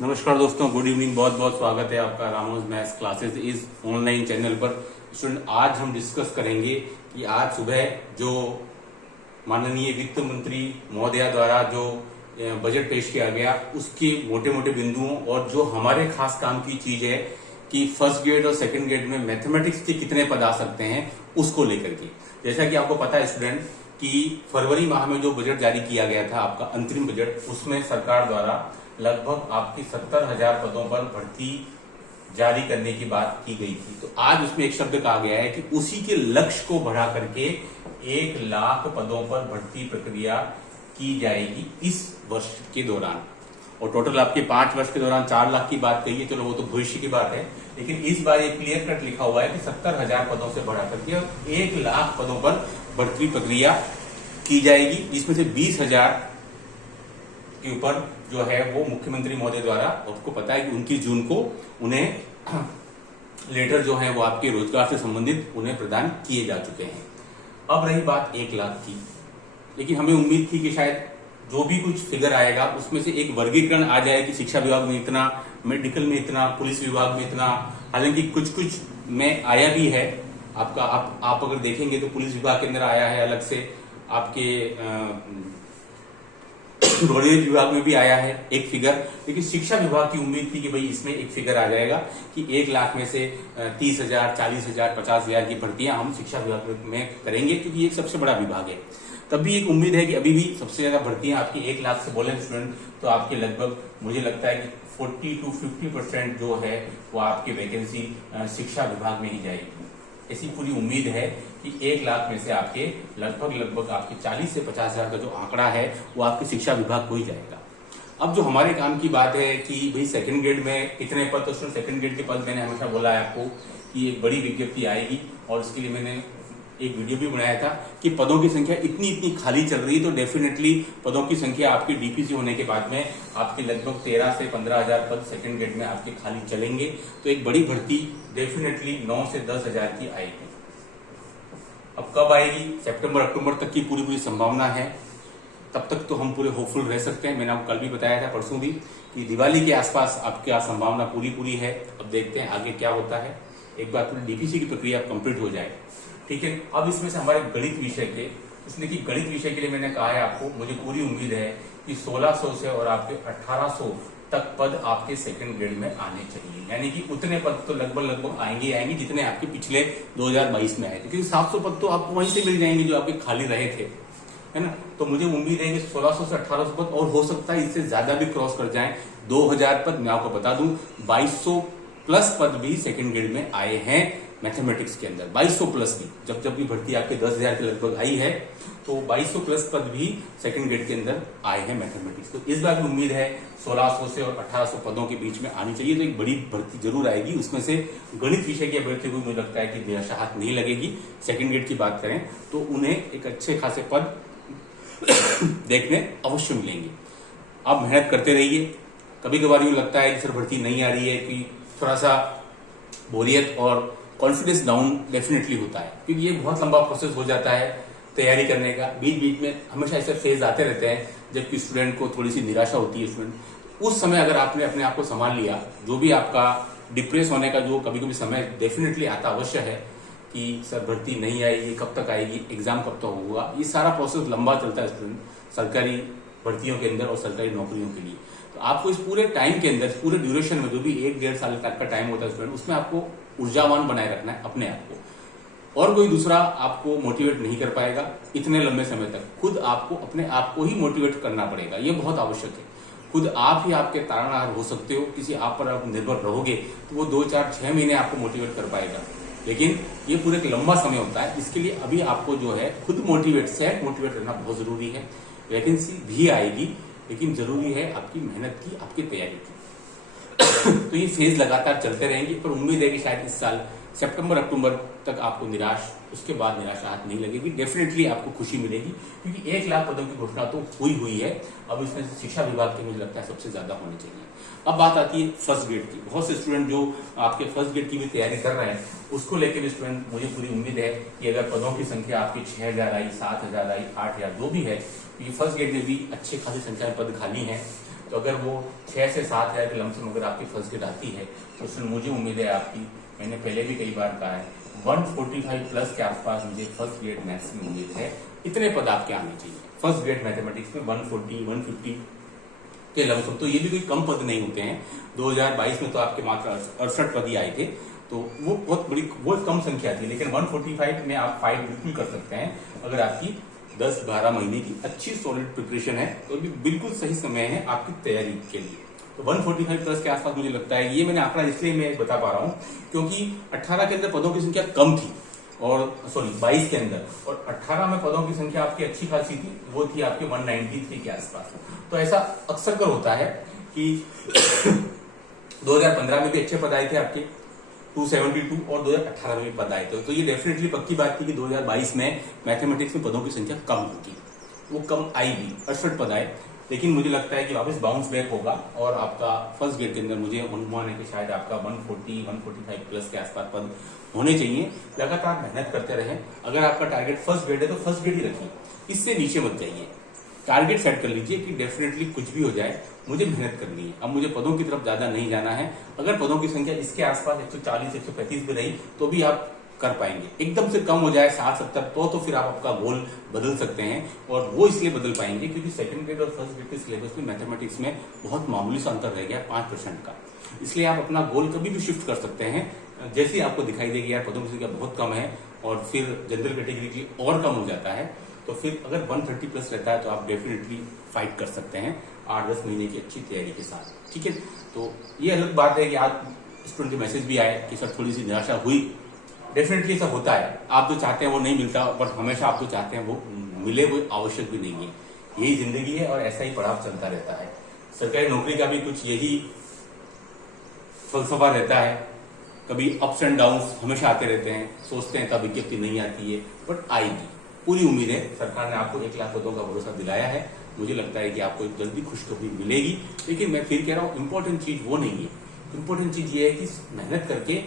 नमस्कार दोस्तों, good evening. बहुत बहुत स्वागत है आपका रामोस मैथ्स क्लासेस इस ऑनलाइन चैनल पर। स्टूडेंट, आज हम डिस्कस करेंगे कि आज सुबह जो माननीय वित्त मंत्री महोदया द्वारा जो बजट पेश किया गया उसके मोटे मोटे बिंदुओं और जो हमारे खास काम की चीज है कि फर्स्ट ग्रेड और सेकंड ग्रेड में मैथमेटिक्स के कितने पद आ सकते हैं उसको लेकर के। जैसा कि आपको पता है स्टूडेंट कि फरवरी माह में जो बजट जारी किया गया था आपका अंतरिम बजट, उसमें सरकार द्वारा लगभग आपकी 70,000 पदों पर भर्ती जारी करने की बात की गई थी। तो आज उसमें एक शब्द कहा गया है कि उसी के लक्ष्य को बढ़ा करके 1 लाख पदों पर भर्ती प्रक्रिया की जाएगी इस वर्ष के दौरान। और टोटल आपके 5 वर्ष के दौरान 4 लाख की बात कही है, चलो वो तो भविष्य की बात है, लेकिन इस बार ये क्लियर कट लिखा हुआ है कि 70,000 पदों से बढ़ा करके 1 लाख पदों पर भर्ती प्रक्रिया की जाएगी, जिसमें से 20,000 के ऊपर जो है वो मुख्यमंत्री महोदय द्वारा, आपको पता है कि 29 जून को उन्हें लेटर जो है वो आपके रोजगार से संबंधित उन्हें प्रदान किए जा चुके हैं। अब रही बात 1 लाख की, लेकिन हमें उम्मीद थी कि शायद जो भी कुछ फिगर आएगा उसमें से एक वर्गीकरण आ जाए कि शिक्षा विभाग में इतना, मेडिकल में इतना, पुलिस विभाग में इतना। हालांकि कुछ कुछ में आया भी है आपका, आप अगर देखेंगे तो पुलिस विभाग के अंदर आया है अलग से, आपके रोडवेज विभाग में भी आया है एक फिगर। लेकिन शिक्षा विभाग की उम्मीद थी कि भाई इसमें एक फिगर आ जाएगा कि 1 लाख में से 30,000, 40,000, 50,000 की भर्तियां हम शिक्षा विभाग में करेंगे, क्योंकि ये एक सबसे बड़ा विभाग है। तब भी एक उम्मीद है कि अभी भी सबसे ज्यादा भर्तियां आपकी 1 लाख से बोले स्टूडेंट तो आपके लगभग मुझे लगता है कि 40 to 50% जो है वो आपकी वैकेंसी शिक्षा विभाग में ही जाएगी। ऐसी पूरी उम्मीद है कि 1 लाख में से आपके लगभग आपके 40 से 50,000 का जो आंकड़ा है वो आपके शिक्षा विभाग को ही जाएगा। अब जो हमारे काम की बात है कि भाई सेकंड ग्रेड में कितने पद, तो सेकंड ग्रेड के पद मैंने हमेशा बोला है आपको कि एक बड़ी विज्ञप्ति आएगी, और उसके लिए मैंने एक वीडियो भी बनाया था कि पदों की संख्या इतनी खाली चल रही है, तो डेफिनेटली पदों की संख्या आपकी डीपीसी होने के बाद में आपके लगभग 13 से 15,000 पद सेकंड ग्रेड में आपके खाली चलेंगे। तो एक बड़ी भर्ती डेफिनेटली 9 से 10,000 की आएगी। अब कब आएगी? सितंबर अक्टूबर तक की पूरी संभावना है। तब तक तो हम पूरे होपफुल रह सकते हैं। मैंने आपको कल भी बताया था, परसों भी, कि दिवाली के आसपास आपकी संभावना पूरी है। अब देखते हैं आगे क्या होता है। एक बार पूरी डीपीसी की प्रक्रिया कंप्लीट हो जाए, ठीक है। अब इसमें से हमारे गणित विषय के, इसलिए कि गणित विषय के लिए मैंने कहा है आपको, मुझे पूरी उम्मीद है कि 1600 से और आपके 1800 तक पद आपके सेकंड ग्रेड में आने चाहिए। यानी कि उतने पद तो लगभग आएंगे जितने आपके पिछले 2022 में आए थे, क्योंकि 700 पद तो आपको वहीं से मिल जाएंगे जो आपके खाली रहे थे, है ना। तो मुझे उम्मीद है कि 1600 से 1800 पद, और हो सकता है इससे ज्यादा भी क्रॉस कर जाए। 2000 पद मैं आपको बता दूं, 2200 प्लस पद भी सेकंड ग्रेड में आए हैं मैथमेटिक्स के अंदर। 2200 प्लस भी, जब भी भर्ती आपके 10,000 के लगभग आई है, तो 2200 प्लस पद भी सेकंड ग्रेड के अंदर आए हैं मैथमेटिक्स। तो इस बार भी उम्मीद है 1600 से और 1800 पदों के बीच में आनी चाहिए। तो एक बड़ी भर्ती जरूर आएगी। उसमें से गणित विषय की अभ्यर्थी को मुझे लगता है कि निराशाहत नहीं लगेगी। सेकंड ग्रेड की बात करें तो उन्हें एक अच्छे खासे पद देखने अवश्य मिलेंगे। आप मेहनत करते रहिए। कभी कभार यूं लगता है कि सर भर्ती नहीं आ रही है, कि थोड़ा सा बोरियत और कॉन्फिडेंस डाउन डेफिनेटली होता है, क्योंकि ये बहुत लंबा प्रोसेस हो जाता है तैयारी करने का। बीच बीच में हमेशा ऐसे फेज आते रहते हैं जबकि स्टूडेंट को थोड़ी सी निराशा होती है। स्टूडेंट उस समय अगर आपने अपने आप को संभाल लिया, जो भी आपका डिप्रेस होने का जो कभी कभी समय डेफिनेटली आता अवश्य है कि सर भर्ती नहीं आएगी, कब तक आएगी, एग्जाम कब तक होगा, ये सारा प्रोसेस लंबा चलता है स्टूडेंट सरकारी भर्तियों के अंदर और सरकारी नौकरियों के लिए। तो आपको इस पूरे टाइम के अंदर, पूरे ड्यूरेशन में, जो भी 1-1.5 साल तक का टाइम होता है स्टूडेंट, उसमें आपको ऊर्जावान बनाए रखना है अपने आप को। और कोई दूसरा आपको मोटिवेट नहीं कर पाएगा इतने लंबे समय तक। खुद आपको अपने आप को ही मोटिवेट करना पड़ेगा, ये बहुत आवश्यक है। खुद आप ही आपके तारनहार हो सकते हो। किसी आप पर आप निर्भर रहोगे तो वो 2, 4, 6 महीने आपको मोटिवेट कर पाएगा, लेकिन ये पूरे एक लंबा समय होता है। इसके लिए अभी आपको जो है खुद सेल्फ मोटिवेट करना बहुत जरूरी है। वैकेंसी भी आएगी, लेकिन जरूरी है आपकी मेहनत की, आपकी तैयारी की। तो ये फेज लगातार चलते रहेंगे, पर उम्मीद है कि शायद इस साल सितंबर अक्टूबर तक आपको उसके बाद निराशाहत नहीं लगेगी। डेफिनेटली आपको खुशी मिलेगी, क्योंकि 1 लाख पदों की घोषणा तो हुई है। अब इसमें से शिक्षा विभाग के मुझे लगता है सबसे ज्यादा होने चाहिए। अब बात आती है फर्स्ट ग्रेड की। बहुत से स्टूडेंट जो आपके फर्स्ट ग्रेड की भी तैयारी कर रहे हैं, उसको लेकर भी स्टूडेंट मुझे पूरी उम्मीद है कि अगर पदों की संख्या आपकी 6,000 आई, 7,000 आई, 8,000 जो भी है, क्योंकि फर्स्ट ग्रेड में भी अच्छे खासी संख्या में पद खाली है। तो अगर वो 6 से 7,000 के लमसम अगर आपकी फर्स्ट ग्रेड आती है तो उसमें मुझे उम्मीद है आपकी, मैंने पहले भी कई बार कहा है, 145 प्लस के आसपास मुझे फर्स्ट ग्रेड मैथ्स में उम्मीद है। इतने पद आपके आने चाहिए फर्स्ट ग्रेड मैथमेटिक्स में, 140 150 के लमसम। तो ये भी कोई कम पद नहीं होते हैं। 2022 में तो आपके मात्र 68 पद ही आए थे, तो वो बहुत कम संख्या थी। लेकिन 145 में आप फाइट बिल्कुल कर सकते हैं अगर आपकी 10-12 महीने की अच्छी सॉलिड प्रिपरेशन है, तो भी बिल्कुल सही समय है आपकी तैयारी के लिए। तो 145 प्लस के आसपास मुझे लगता है, ये मैंने आंकड़ा इसलिए मैं बता पा रहा हूं क्योंकि 18 के अंदर पदों की संख्या कम थी, और 22 के अंदर, और 18 में पदों की संख्या आपकी अच्छी खासी थी, वो थी आपके 193 के आसपास। तो ऐसा अक्सर कर होता है कि 2015 में भी अच्छे पद आए थे आपके 272, और 2018 में भी पद आए थे। तो ये डेफिनेटली पक्की बात थी कि 2022 में मैथमेटिक्स में पदों की संख्या कम होगी, वो कम आई भी, 68 पद आए। लेकिन मुझे लगता है कि वापस बाउंस बैक होगा, और आपका फर्स्ट ग्रेड के अंदर मुझे अनुमान है कि शायद आपका 140-145 प्लस के आसपास पद होने चाहिए। लगातार मेहनत करते रहें। अगर आपका टारगेट फर्स्ट ग्रेड है तो फर्स्ट ग्रेड ही रखिए, इससे नीचे मत जाइए। टारगेट सेट कर लीजिए कि डेफिनेटली कुछ भी हो जाए मुझे मेहनत करनी है। अब मुझे पदों की तरफ ज्यादा नहीं जाना है। अगर पदों की संख्या इसके आसपास 140-135 भी रही तो भी आप कर पाएंगे। एकदम से कम हो जाए 60-70 तो फिर आप आपका गोल बदल सकते हैं, और वो इसलिए बदल पाएंगे क्योंकि सेकंड ग्रेड और फर्स्ट ग्रेड के सिलेबस में मैथमेटिक्स में बहुत मामूली सा अंतर रह गया, 5% का। इसलिए आप अपना गोल कभी भी शिफ्ट कर सकते हैं। जैसे ही आपको दिखाई देगी यार पदों की संख्या बहुत कम है, और फिर जनरल कैटेगरी की और कम हो जाता है, तो फिर अगर 130 प्लस रहता है तो आप डेफिनेटली फाइट कर सकते हैं 8-10 महीने की अच्छी तैयारी के साथ। ठीक है, तो ये अलग बात है कि आज स्टूडेंट के मैसेज भी आए कि सर थोड़ी सी निराशा हुई। डेफिनेटली ऐसा होता है, आप जो चाहते हैं वो नहीं मिलता, बट हमेशा आप जो चाहते हैं वो मिले, वो आवश्यक भी नहीं है। यही जिंदगी है और ऐसा ही पड़ाव चलता रहता है। सरकारी नौकरी का भी कुछ यही फलसफा रहता है, कभी अप्स एंड डाउन्स हमेशा आते रहते हैं। सोचते हैं तब विज्ञप्ति नहीं आती है, बट आएगी, पूरी उम्मीद है। सरकार ने आपको 1 लाख पदों का भरोसा दिलाया है, मुझे लगता है कि आपको एक जल्दी खुशखबरी मिलेगी। लेकिन मैं फिर कह रहा हूं, इंपॉर्टेंट चीज वो नहीं है। इंपॉर्टेंट चीज ये है कि मेहनत करके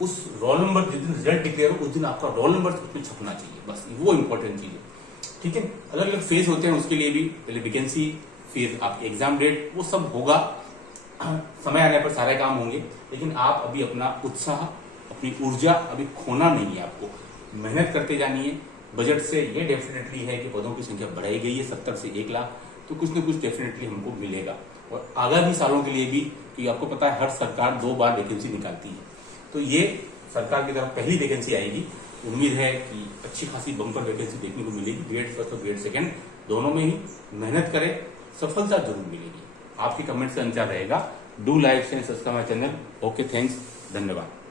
उस रोल नंबर, जिस दिन रिजल्ट डिक्लेयर हो उस दिन आपका रोल नंबर उसमें छपना चाहिए, बस वो इंपॉर्टेंट चीज है। ठीक है, अलग अलग फेज होते हैं उसके लिए भी, पहले वैकेंसी, फिर आपकी एग्जाम डेट, वो सब होगा। समय आने पर सारे काम होंगे, लेकिन आप अभी अपना उत्साह, अपनी ऊर्जा अभी खोना नहीं है। आपको मेहनत करते जानी है। बजट से ये डेफिनेटली है कि पदों की संख्या बढ़ाई गई है 70 से 1 लाख, तो कुछ न कुछ डेफिनेटली हमको मिलेगा। और आगामी सालों के लिए भी, कि आपको पता है हर सरकार 2 बार वैकेंसी निकालती है, तो ये सरकार की तरफ पहली वैकेंसी आएगी। उम्मीद है कि अच्छी खासी बम्पर वैकेंसी देखने को मिलेगी, ग्रेड फर्स्ट और ग्रेड सेकंड दोनों में ही। मेहनत करें, सफलता जरूर मिलेगी। आपकी कमेंट से अंचार रहेगा। Do like share subscribe my channel. Okay, thanks, धन्यवाद।